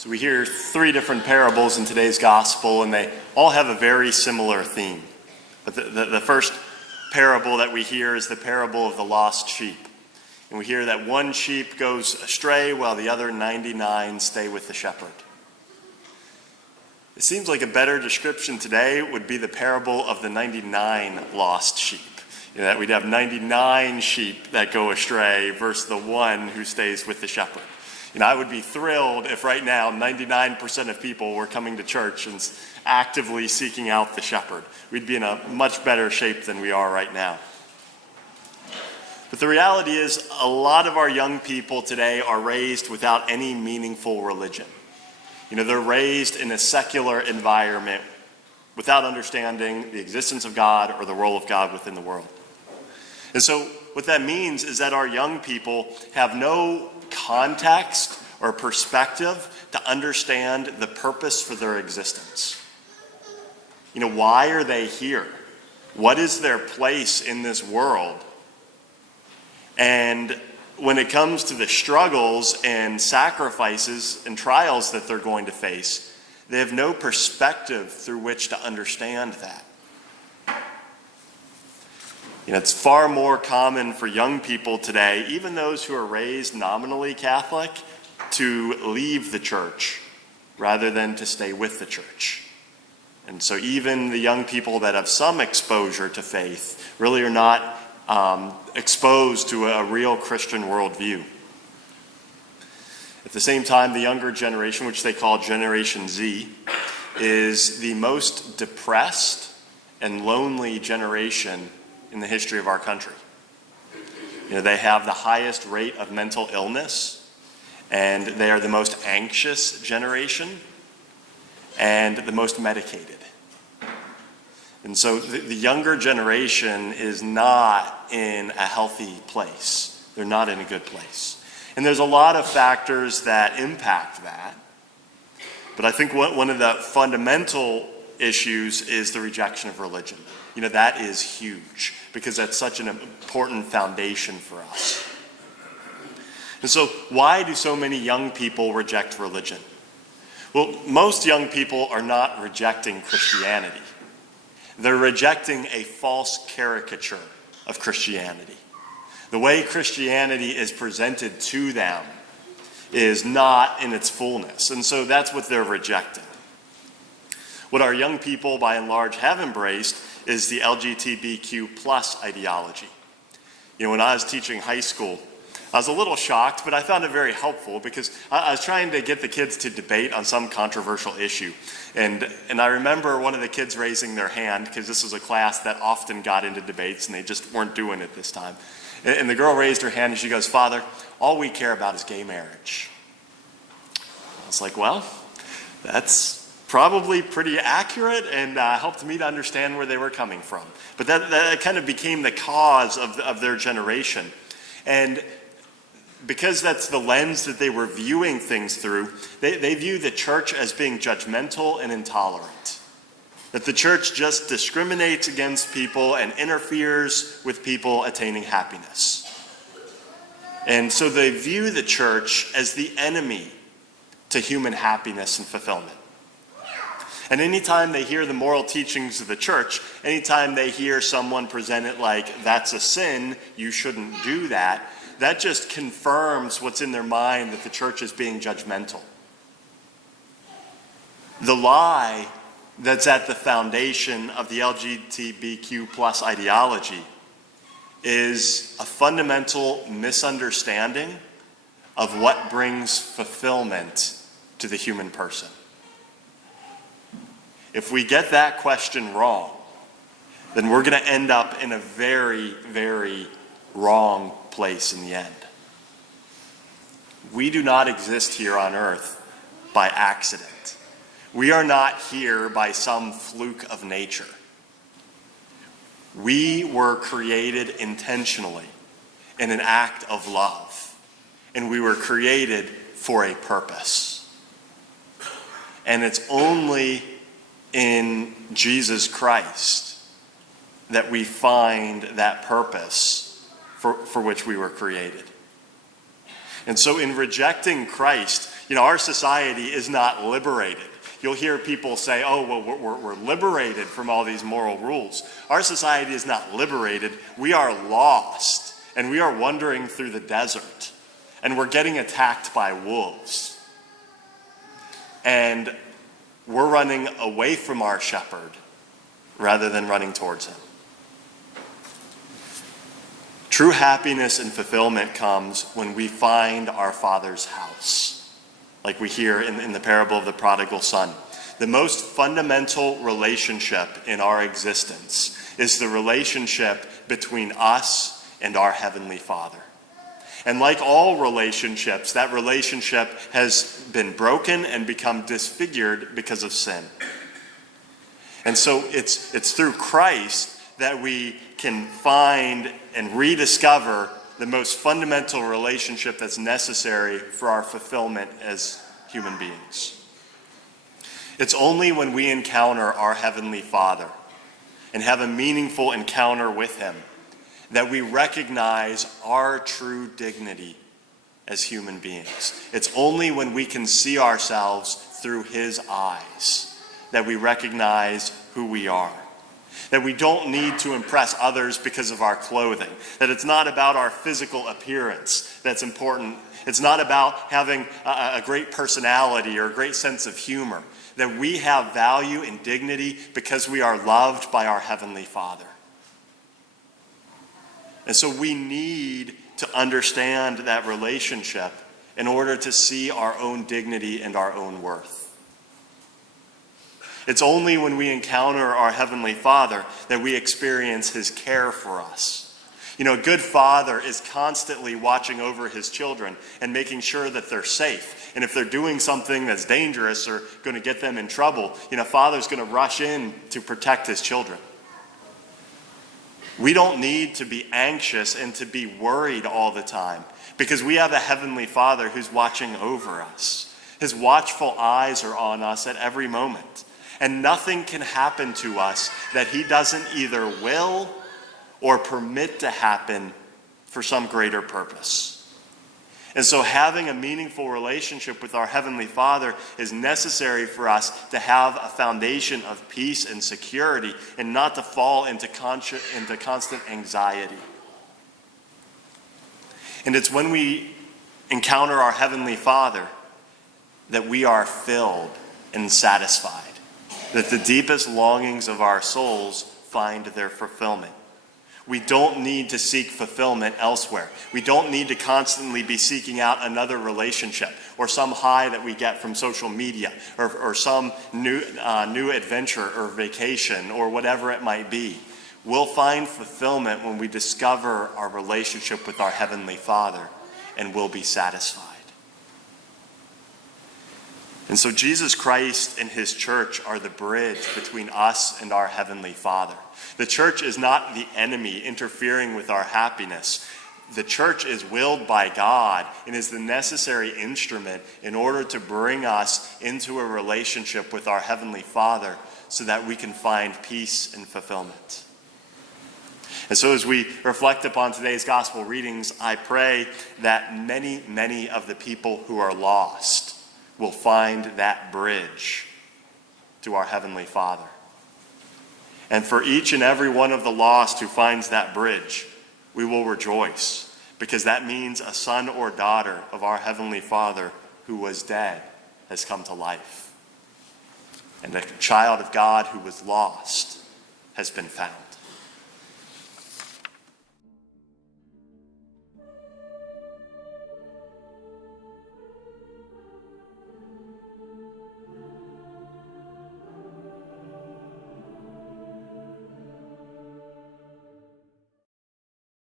So we hear three different parables in today's gospel, and they all have a very similar theme. But the first parable that we hear is the parable of the lost sheep. And we hear that one sheep goes astray while the other 99 stay with the shepherd. It seems like a better description today would be the parable of the 99 lost sheep. That we'd have 99 sheep that go astray versus the one who stays with the shepherd. I would be thrilled if right now 99% of people were coming to church and actively seeking out the shepherd. We'd be in a much better shape than we are right now. But the reality is, a lot of our young people today are raised without any meaningful religion. They're raised in a secular environment without understanding the existence of God or the role of God within the world. And so what that means is that our young people have no context or perspective to understand the purpose for their existence. Why are they here? What is their place in this world? And when it comes to the struggles and sacrifices and trials that they're going to face, they have no perspective through which to understand that. It's far more common for young people today, even those who are raised nominally Catholic, to leave the church rather than to stay with the church. And so even the young people that have some exposure to faith really are not exposed to a real Christian worldview. At the same time, the younger generation, which they call Generation Z, is the most depressed and lonely generation in the history of our country. They have the highest rate of mental illness, and they are the most anxious generation and the most medicated. And so the younger generation is not in a healthy place. They're not in a good place. And there's a lot of factors that impact that. But I think one of the fundamental issues is the rejection of religion. That is huge because that's such an important foundation for us. And so why do so many young people reject religion? Well, most young people are not rejecting Christianity. They're rejecting a false caricature of Christianity. The way Christianity is presented to them is not in its fullness. And so that's what they're rejecting. What our young people, by and large, have embraced is the LGBTQ plus ideology. When I was teaching high school, I was a little shocked, but I found it very helpful because I was trying to get the kids to debate on some controversial issue. And I remember one of the kids raising their hand, because this was a class that often got into debates and they just weren't doing it this time. And the girl raised her hand and she goes, "Father, all we care about is gay marriage." I was like, well, that's probably pretty accurate and helped me to understand where they were coming from. But that kind of became the cause of their generation. And because that's the lens that they were viewing things through, they view the church as being judgmental and intolerant. That the church just discriminates against people and interferes with people attaining happiness. And so they view the church as the enemy to human happiness and fulfillment. And anytime they hear the moral teachings of the church, anytime they hear someone present it like, that's a sin, you shouldn't do that, that just confirms what's in their mind, that the church is being judgmental. The lie that's at the foundation of the LGBTQ plus ideology is a fundamental misunderstanding of what brings fulfillment to the human person. If we get that question wrong, then we're going to end up in a very, very wrong place in the end. We do not exist here on earth by accident. We are not here by some fluke of nature. We were created intentionally in an act of love, and we were created for a purpose. And it's only in Jesus Christ that we find that purpose for which we were created. And so in rejecting Christ, Our society is not liberated. You'll hear people say, oh, well, we're liberated from all these moral rules. Our society is not liberated. We are lost, and we are wandering through the desert, and we're getting attacked by wolves. And we're running away from our shepherd rather than running towards him. True happiness and fulfillment comes when we find our Father's house, like we hear in the parable of the prodigal son. The most fundamental relationship in our existence is the relationship between us and our Heavenly Father. And like all relationships, that relationship has been broken and become disfigured because of sin. And so it's through Christ that we can find and rediscover the most fundamental relationship that's necessary for our fulfillment as human beings. It's only when we encounter our Heavenly Father and have a meaningful encounter with him that we recognize our true dignity as human beings. It's only when we can see ourselves through his eyes that we recognize who we are. That we don't need to impress others because of our clothing. That it's not about our physical appearance that's important. It's not about having a great personality or a great sense of humor. That we have value and dignity because we are loved by our Heavenly Father. And so we need to understand that relationship in order to see our own dignity and our own worth. It's only when we encounter our Heavenly Father that we experience his care for us. A good father is constantly watching over his children and making sure that they're safe. And if they're doing something that's dangerous or going to get them in trouble, father's going to rush in to protect his children. We don't need to be anxious and to be worried all the time because we have a Heavenly Father who's watching over us. His watchful eyes are on us at every moment. And nothing can happen to us that he doesn't either will or permit to happen for some greater purpose. And so having a meaningful relationship with our Heavenly Father is necessary for us to have a foundation of peace and security and not to fall into constant anxiety. And it's when we encounter our Heavenly Father that we are filled and satisfied, that the deepest longings of our souls find their fulfillment. We don't need to seek fulfillment elsewhere. We don't need to constantly be seeking out another relationship or some high that we get from social media or some new adventure or vacation or whatever it might be. We'll find fulfillment when we discover our relationship with our Heavenly Father, and we'll be satisfied. And so Jesus Christ and his church are the bridge between us and our Heavenly Father. The church is not the enemy interfering with our happiness. The church is willed by God and is the necessary instrument in order to bring us into a relationship with our Heavenly Father so that we can find peace and fulfillment. And so as we reflect upon today's gospel readings, I pray that many, many of the people who are lost will find that bridge to our Heavenly Father. And for each and every one of the lost who finds that bridge, we will rejoice, because that means a son or daughter of our Heavenly Father who was dead has come to life. And a child of God who was lost has been found.